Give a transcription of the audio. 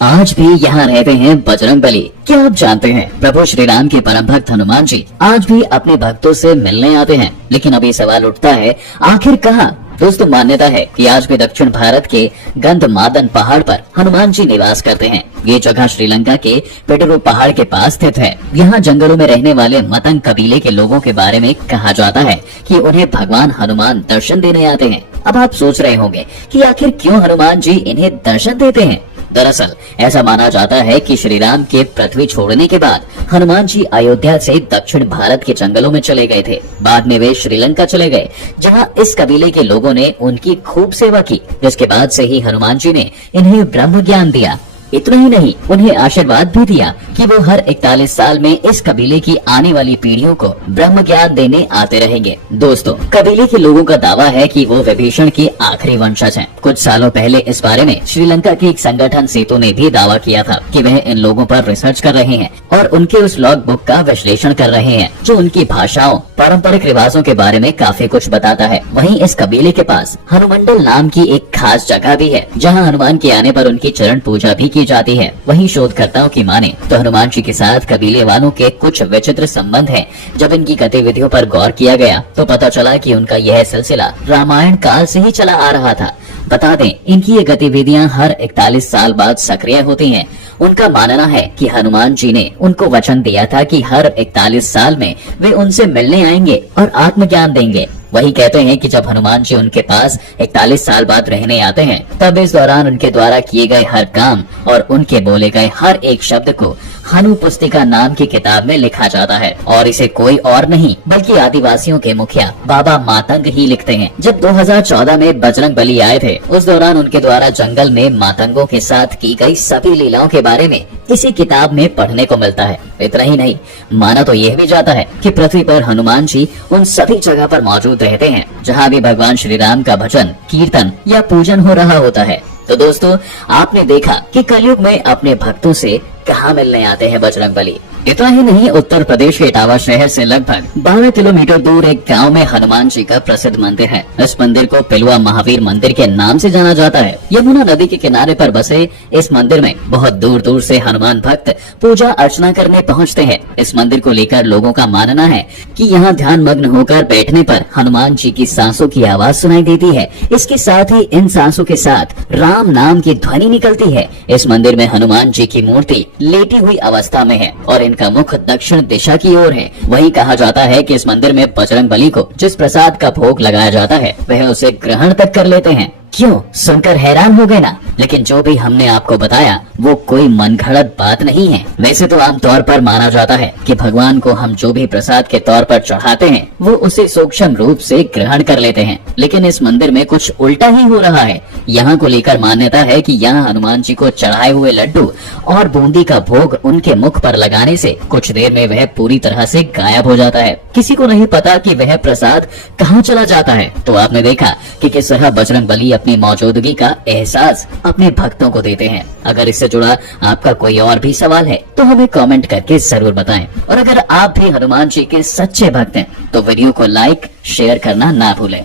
आज भी यहाँ रहते हैं बजरंगबली। क्या आप जानते हैं प्रभु श्री राम के परम भक्त हनुमान जी आज भी अपने भक्तों से मिलने आते हैं। लेकिन अभी सवाल उठता है, आखिर कहाँ? दोस्तों, मान्यता है कि आज भी दक्षिण भारत के गंधमादन पहाड़ पर हनुमान जी निवास करते हैं। ये जगह श्रीलंका के पेटरू पहाड़ के पास स्थित है। यहाँ जंगलों में रहने वाले मतंग कबीले के लोगों के बारे में कहा जाता है कि उन्हें भगवान हनुमान दर्शन देने आते हैं। अब आप सोच रहे होंगे कि आखिर क्यों हनुमान जी इन्हें दर्शन देते हैं। दरअसल ऐसा माना जाता है कि श्री राम के पृथ्वी छोड़ने के बाद हनुमान जी अयोध्या से दक्षिण भारत के जंगलों में चले गए थे। बाद में वे श्रीलंका चले गए, जहां इस कबीले के लोगों ने उनकी खूब सेवा की, जिसके बाद से ही हनुमान जी ने इन्हें ब्रह्म ज्ञान दिया। इतना ही नहीं, उन्हें आशीर्वाद भी दिया कि वो हर 41 साल में इस कबीले की आने वाली पीढ़ियों को ब्रह्म ज्ञान देने आते रहेंगे। दोस्तों, कबीले के लोगों का दावा है कि वो विभीषण के आखिरी वंशज हैं। कुछ सालों पहले इस बारे में श्रीलंका के एक संगठन सेतु ने भी दावा किया था कि वह इन लोगों पर रिसर्च कर रहे हैं और उनके उस लॉग बुक का विश्लेषण कर रहे हैं, जो उनकी भाषाओं, पारंपरिक रिवाजों के बारे में काफी कुछ बताता है। वहीं इस कबीले के पास हनुमंडल नाम की एक खास जगह भी है, जहाँ हनुमान के आने पर उनकी चरण पूजा भी जाती है। वहीं शोधकर्ताओं की माने तो हनुमान जी के साथ कबीले वालों के कुछ विचित्र संबंध हैं। जब इनकी गतिविधियों पर गौर किया गया तो पता चला कि उनका यह सिलसिला रामायण काल से ही चला आ रहा था। बता दें, इनकी ये गतिविधियां हर 41 साल बाद सक्रिय होती हैं। उनका मानना है कि हनुमान जी ने उनको वचन दिया था कि हर 41 साल में वे उनसे मिलने आएंगे और आत्मज्ञान देंगे। वही कहते हैं कि जब हनुमान जी उनके पास 41 साल बाद रहने आते हैं, तब इस दौरान उनके द्वारा किए गए हर काम और उनके बोले गए हर एक शब्द को हनु पुस्तिका नाम की किताब में लिखा जाता है और इसे कोई और नहीं बल्कि आदिवासियों के मुखिया बाबा मातंग ही लिखते हैं। जब 2014 में बजरंगबली आए थे, उस दौरान उनके द्वारा जंगल में मातंगों के साथ की गई सभी लीलाओं के बारे में इसी किताब में पढ़ने को मिलता है। इतना ही नहीं, माना तो यह भी जाता है कि पृथ्वी पर हनुमान जी उन सभी जगह पर मौजूद रहते हैं जहाँ भी भगवान श्री राम का भजन, कीर्तन या पूजन हो रहा होता है। तो दोस्तों, आपने देखा कि कलयुग में अपने भक्तों से कहाँ मिलने आते हैं बजरंगबली। इतना ही नहीं, उत्तर प्रदेश के इटावा शहर से लगभग 12 किलोमीटर दूर एक गांव में हनुमान जी का प्रसिद्ध मंदिर है। इस मंदिर को पिलवा महावीर मंदिर के नाम से जाना जाता है। यमुना नदी के किनारे पर बसे इस मंदिर में बहुत दूर दूर से हनुमान भक्त पूजा अर्चना करने पहुंचते हैं। इस मंदिर को लेकर लोगों का मानना है कि यहाँ ध्यान मग्न होकर बैठने पर हनुमान जी की सांसों की आवाज सुनाई देती है। इसके साथ ही इन सांसों के साथ राम नाम की ध्वनि निकलती है। इस मंदिर में हनुमान जी की मूर्ति लेटी हुई अवस्था में है और इनका मुख दक्षिण दिशा की ओर है। वहीं कहा जाता है कि इस मंदिर में बजरंगबली को जिस प्रसाद का भोग लगाया जाता है, वह उसे ग्रहण तक कर लेते हैं। क्यों? सुनकर हैरान हो गए ना? लेकिन जो भी हमने आपको बताया वो कोई मनगढ़ंत बात नहीं है। वैसे तो आमतौर पर माना जाता है कि भगवान को हम जो भी प्रसाद के तौर पर चढ़ाते हैं, वो उसे सूक्ष्म रूप से ग्रहण कर लेते हैं। लेकिन इस मंदिर में कुछ उल्टा ही हो रहा है। यहाँ को लेकर मान्यता है कि यहाँ हनुमान जी को चढ़ाए हुए लड्डू और बूंदी का भोग उनके मुख पर लगाने से कुछ देर में वह पूरी तरह से गायब हो जाता है। किसी को नहीं पता कि वह प्रसाद कहाँ चला जाता है। तो आपने देखा कि किस तरह बजरंगबली अपनी मौजूदगी का एहसास अपने भक्तों को देते हैं। अगर इससे जुड़ा आपका कोई और भी सवाल है तो हमें कमेंट करके जरूर बताएं। और अगर आप भी हनुमान जी के सच्चे भक्त हैं तो वीडियो को लाइक, शेयर करना ना भूलें।